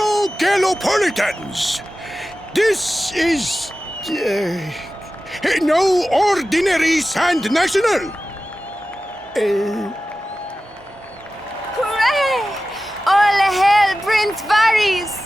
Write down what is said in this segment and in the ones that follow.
Fellow Galopolitans, this is no ordinary Sand National. Hooray! All hail Prince Varys!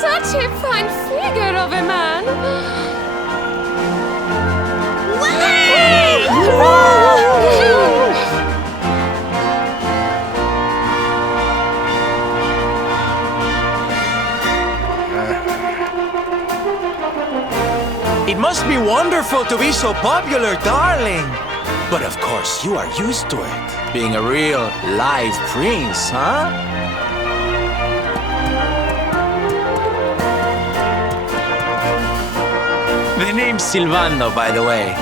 Such a fine figure of a man. It must be wonderful to be so popular, darling. But of course, you are used to it. Being a real live prince, huh? The name's Silvano, by the way.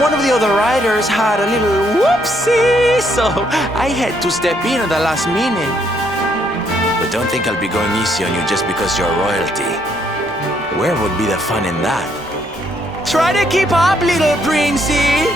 One of the other riders had a little whoopsie, so I had to step in at the last minute. But don't think I'll be going easy on you just because you're royalty. Where would be the fun in that? Try to keep up, little princey!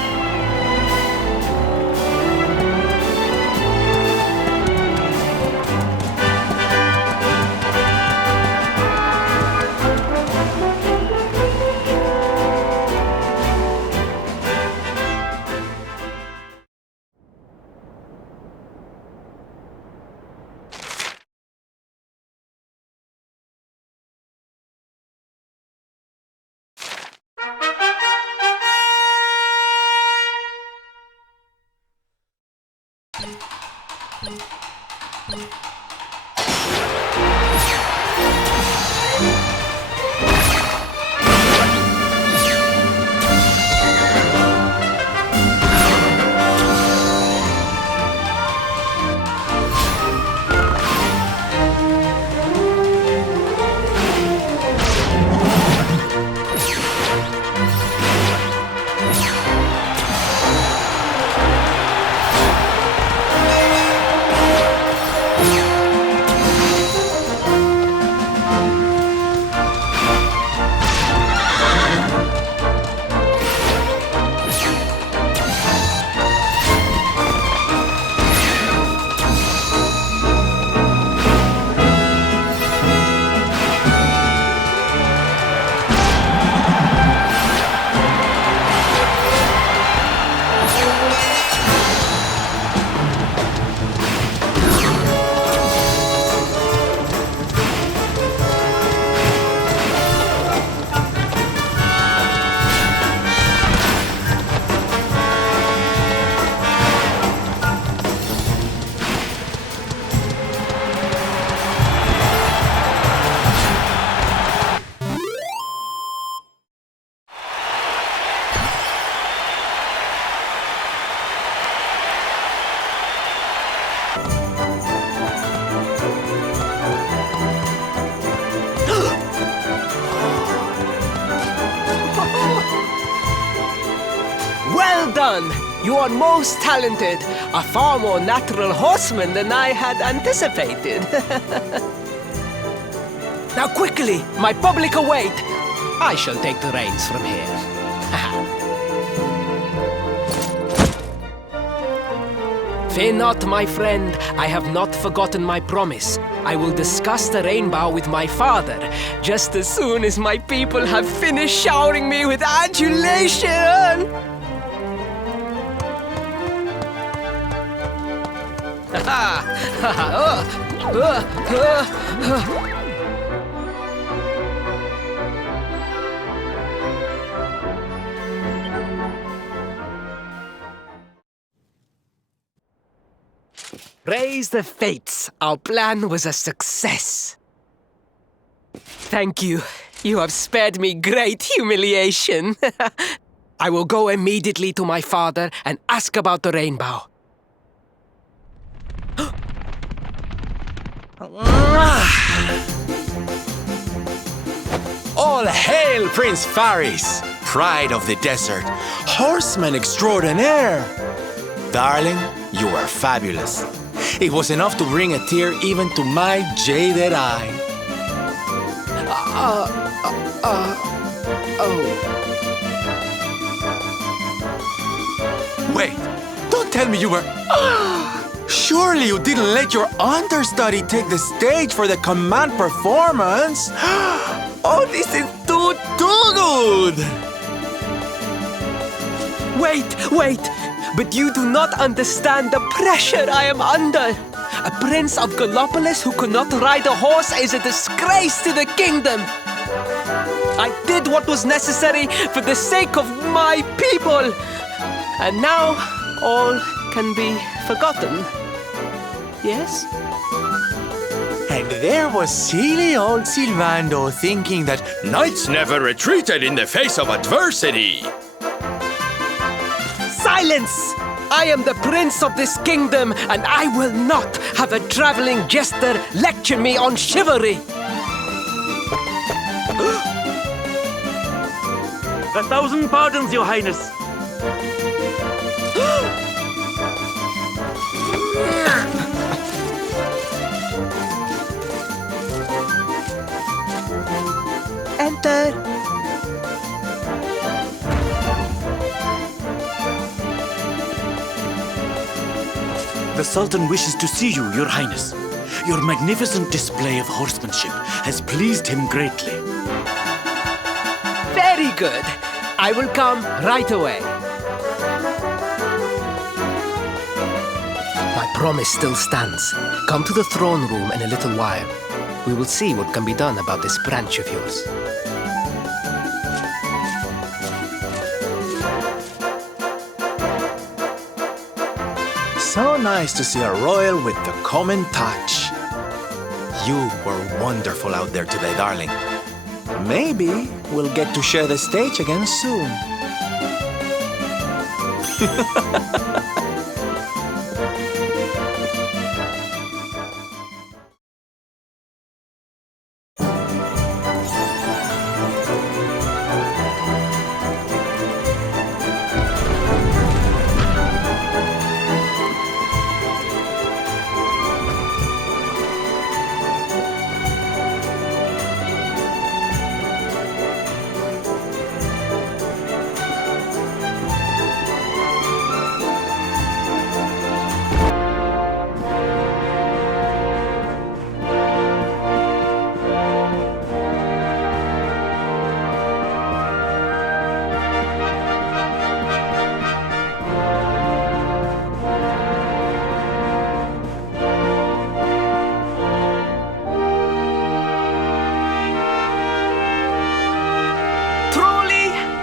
Well done! You are most talented, a far more natural horseman than I had anticipated. Now quickly, my public await. I shall take the reins from here. Fear not, my friend. I have not forgotten my promise. I will discuss the rainbow with my father, just as soon as my people have finished showering me with adulation. Praise the fates. Our plan was a success. Thank you. You have spared me great humiliation. I will go immediately to my father and ask about the rainbow. All hail Prince Faris, pride of the desert, horseman extraordinaire. Darling, you are fabulous. It was enough to bring a tear even to my jaded eye. Wait, don't tell me you were... Surely you didn't let your understudy take the stage for the command performance? Oh, this is too good! Wait! But you do not understand the pressure I am under. A prince of Gallopolis who could not ride a horse is a disgrace to the kingdom. I did what was necessary for the sake of my people. And now all can be forgotten. Yes? And there was silly old Silvando thinking that knights never retreated in the face of adversity. Silence! I am the prince of this kingdom, and I will not have a traveling jester lecture me on chivalry. 1,000 pardons, Your Highness. Enter. The Sultan wishes to see you, Your Highness. Your magnificent display of horsemanship has pleased him greatly. Very good. I will come right away. My promise still stands. Come to the throne room in a little while. We will see what can be done about this branch of yours. So nice to see a royal with the common touch. You were wonderful out there today, darling. Maybe we'll get to share the stage again soon.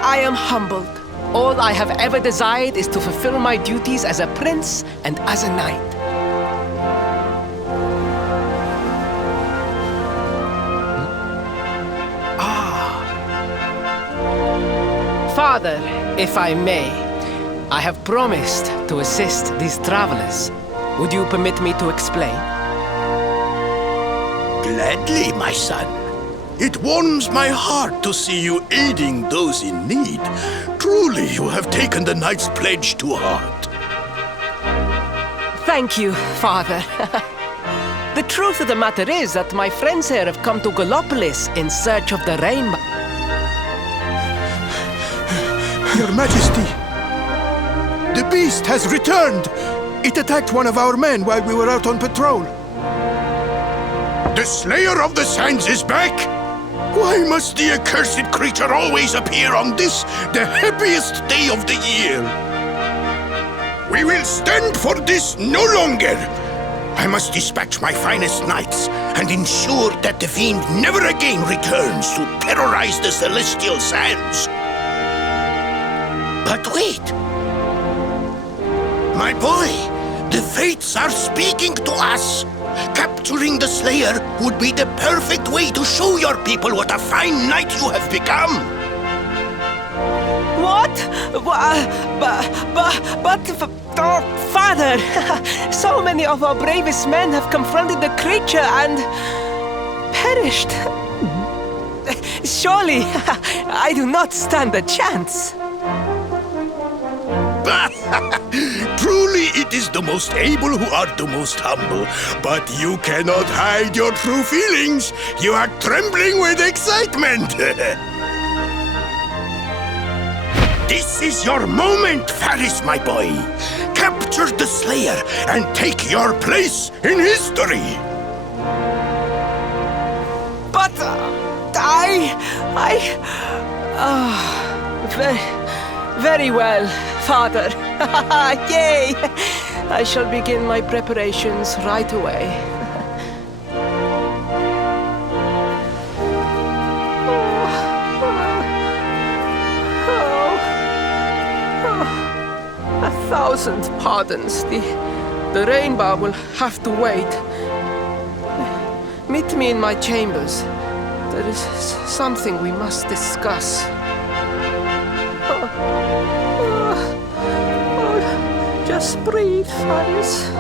I am humbled. All I have ever desired is to fulfill my duties as a prince and as a knight. Father, if I may, I have promised to assist these travelers. Would you permit me to explain? Gladly, my son. It warms my heart to see you aiding those in need. Truly, you have taken the knight's pledge to heart. Thank you, Father. The truth of the matter is that my friends here have come to Gallopolis in search of the rainbow. Your Majesty, the beast has returned. It attacked one of our men while we were out on patrol. The Slayer of the Sands is back? Why must the accursed creature always appear on this, the happiest day of the year? We will stand for this no longer. I must dispatch my finest knights and ensure that the fiend never again returns to terrorize the celestial sands. But wait! My boy, the fates are speaking to us. Capturing the Slayer would be the perfect way to show your people what a fine knight you have become. What? Father, so many of our bravest men have confronted the creature and perished. Surely, I do not stand a chance. Truly, it is the most able who are the most humble. But you cannot hide your true feelings. You are trembling with excitement. This is your moment, Faris, my boy. Capture the Slayer and take your place in history. But very well, Father. Yay! I shall begin my preparations right away. A thousand pardons. The rainbow will have to wait. Meet me in my chambers. There is something we must discuss. Just breathe, Faris.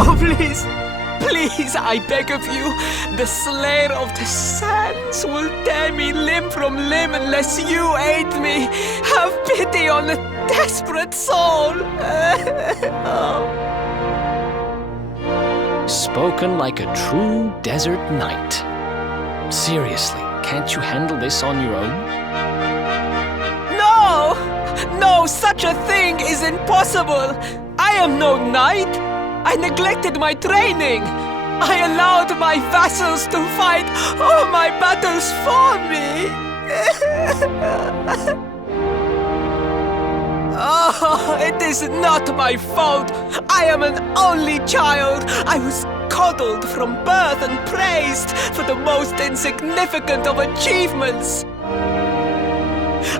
Oh, please. Please, I beg of you, the Slayer of the Sands will tear me limb from limb unless you aid me. Have pity on a desperate soul. Spoken like a true desert knight. Seriously, can't you handle this on your own? No! No, such a thing is impossible. I am no knight. I neglected my training. I allowed my vassals to fight all my battles for me. Oh, it is not my fault. I am an only child. I was coddled from birth and praised for the most insignificant of achievements.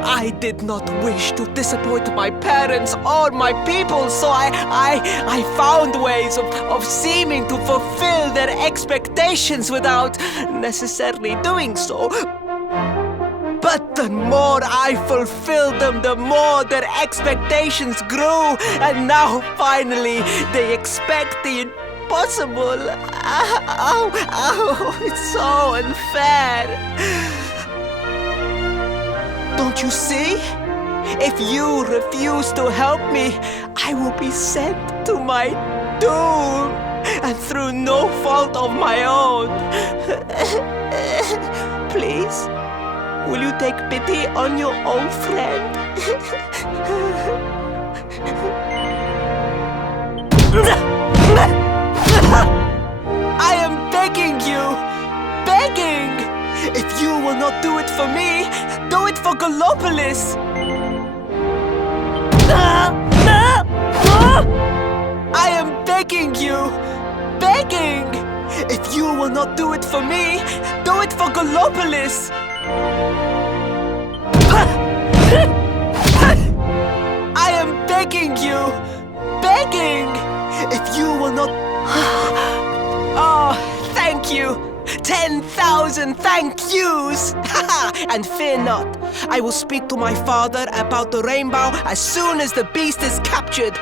I did not wish to disappoint my parents or my people, so I found ways of seeming to fulfill their expectations without necessarily doing so. But the more I fulfilled them, the more their expectations grew, and now finally they expect the impossible. It's so unfair. Don't you see? If you refuse to help me, I will be sent to my doom, and through no fault of my own. Please, will you take pity on your old friend? I am begging you, begging! If you will not do it for me, do it for Gallopolis! I am begging you, begging! If you will not do it for me, do it for Gallopolis! I am begging you, begging! If you will not... Oh, thank you! 10,000 thank yous! And fear not, I will speak to my father about the rainbow as soon as the beast is captured.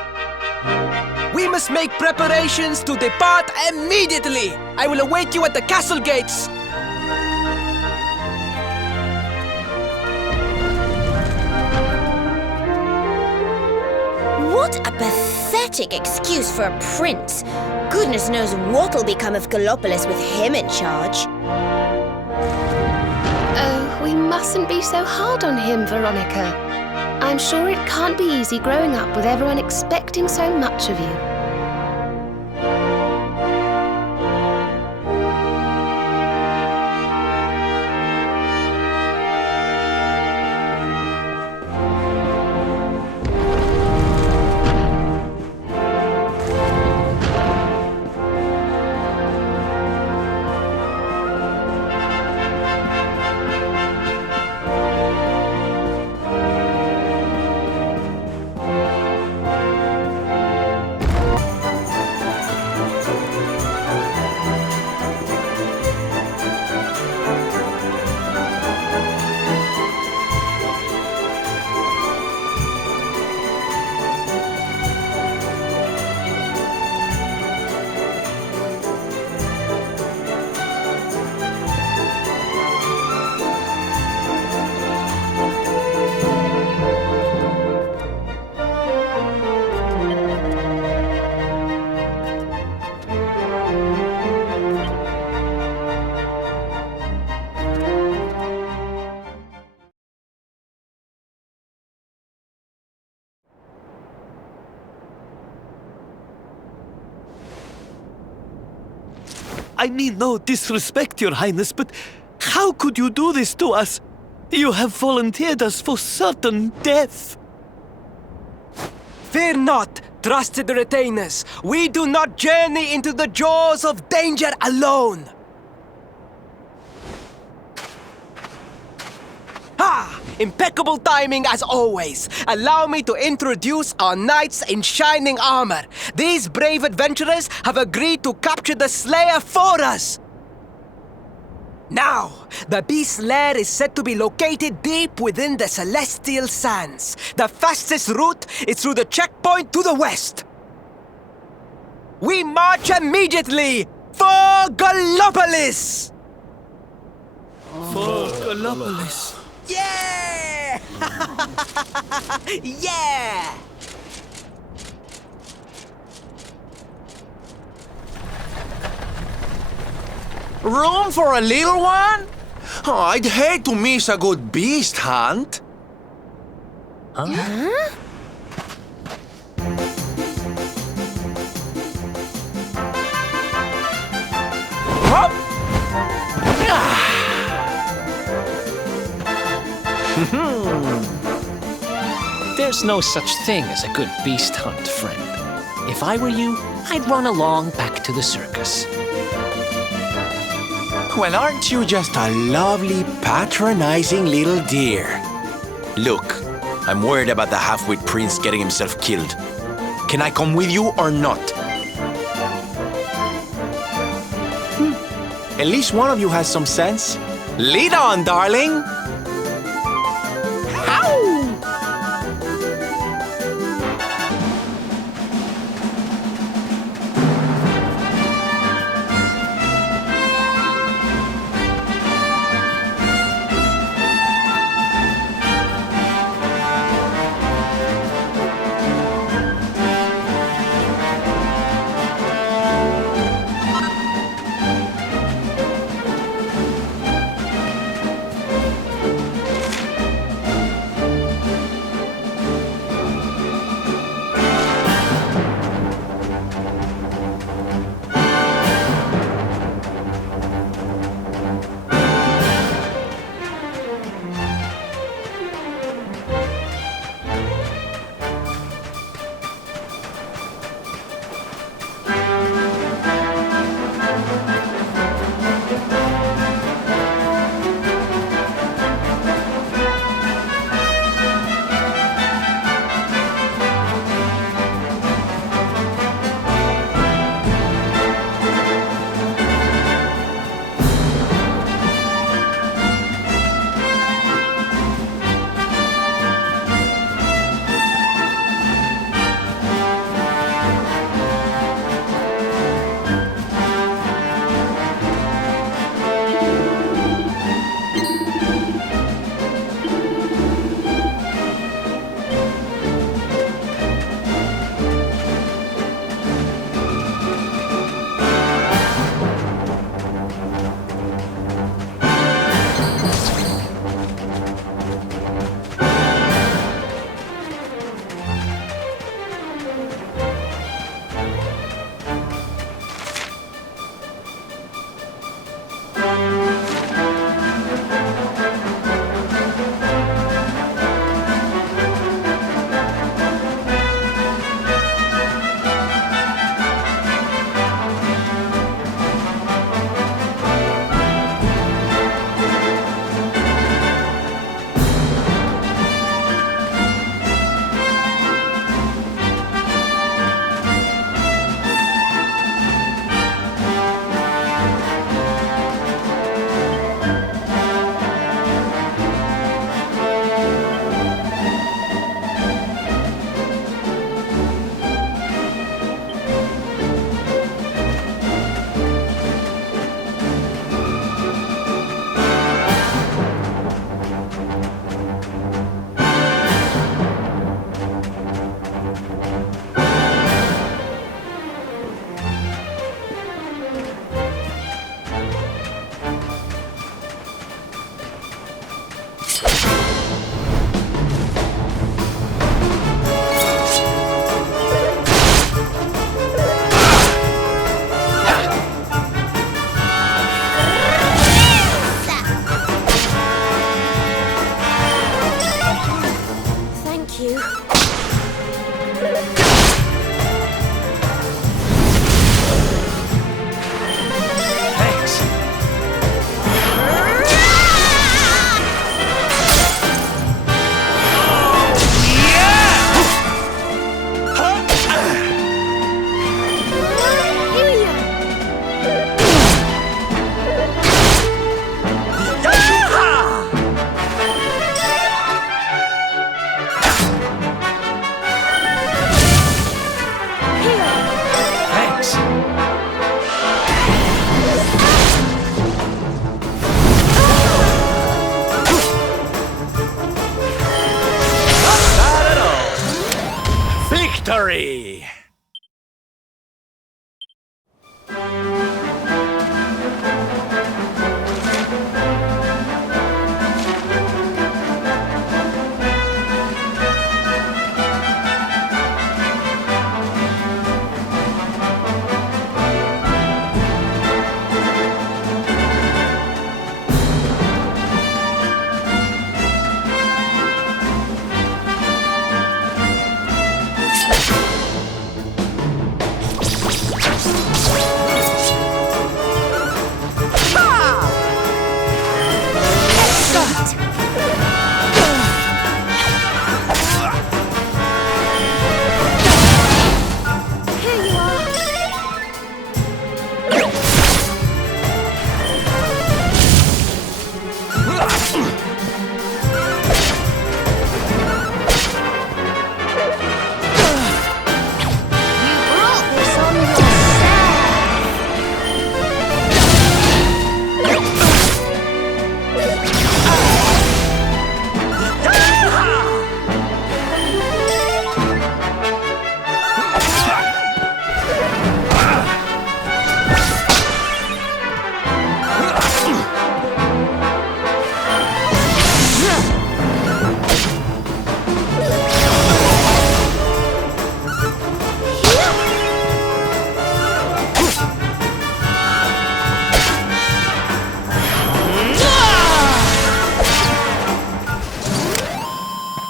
We must make preparations to depart immediately. I will await you at the castle gates. What a pathetic excuse for a prince. Goodness knows what'll become of Gallopolis with him in charge. Oh, we mustn't be so hard on him, Veronica. I'm sure it can't be easy growing up with everyone expecting so much of you. I mean no disrespect, Your Highness, but how could you do this to us? You have volunteered us for certain death. Fear not, trusted retainers. We do not journey into the jaws of danger alone. Ha! Impeccable timing as always. Allow me to introduce our knights in shining armor. These brave adventurers have agreed to capture the Slayer for us. Now, the beast's lair is said to be located deep within the Celestial Sands. The fastest route is through the checkpoint to the west. We march immediately for Gallopolis! For Gallopolis. Yeah! Yeah! Room for a little one? Oh, I'd hate to miss a good beast hunt. Hop! There's no such thing as a good beast hunt, friend. If I were you, I'd run along back to the circus. Well, aren't you just a lovely, patronizing little dear? Look, I'm worried about the half-wit prince getting himself killed. Can I come with you or not? At least one of you has some sense. Lead on, darling! victory!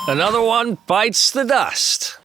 Another one bites the dust.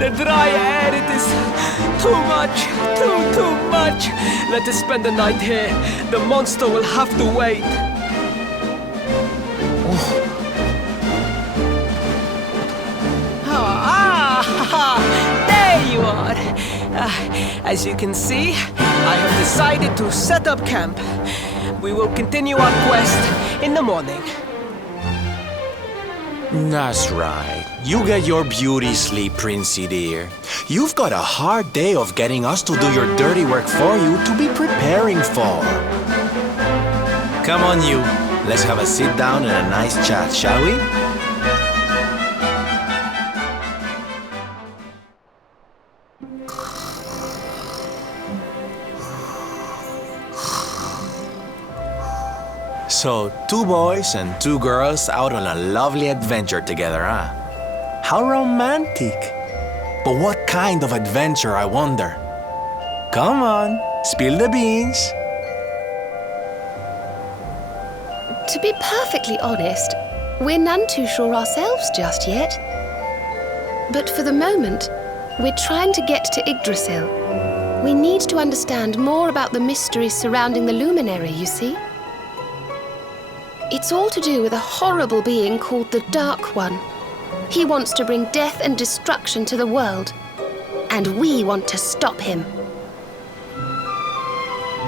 The dry air, it is too much, too much. Let us spend the night here. The monster will have to wait. There you are. As you can see, I have decided to set up camp. We will continue our quest in the morning. That's right. You get your beauty sleep, Princey dear. You've got a hard day of getting us to do your dirty work for you to be preparing for. Come on, you. Let's have a sit down and a nice chat, shall we? So, 2 boys and 2 girls out on a lovely adventure together, huh? How romantic! But what kind of adventure, I wonder? Come on, spill the beans. To be perfectly honest, we're none too sure ourselves just yet. But for the moment, we're trying to get to Yggdrasil. We need to understand more about the mysteries surrounding the luminary, you see? It's all to do with a horrible being called the Dark One. He wants to bring death and destruction to the world. And we want to stop him.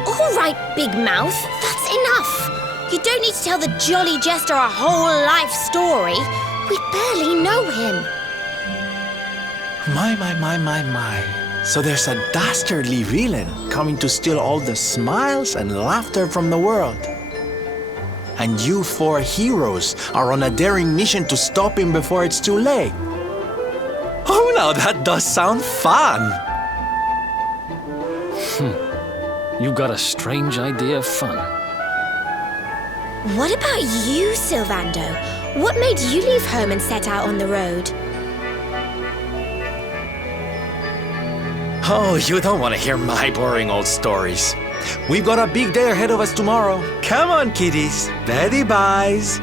All right, Big Mouth, that's enough. You don't need to tell the Jolly Jester our whole life story. We barely know him. My. So there's a dastardly villain coming to steal all the smiles and laughter from the world. And you 4 heroes are on a daring mission to stop him before it's too late. Oh, Well, that does sound fun. You've got a strange idea of fun. What about you, Sylvando? What made you leave home and set out on the road? Oh, you don't want to hear my boring old stories. We've got a big day ahead of us tomorrow. Come on, kiddies. Betty buys.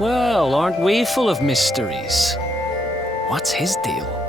Well, aren't we full of mysteries? What's his deal?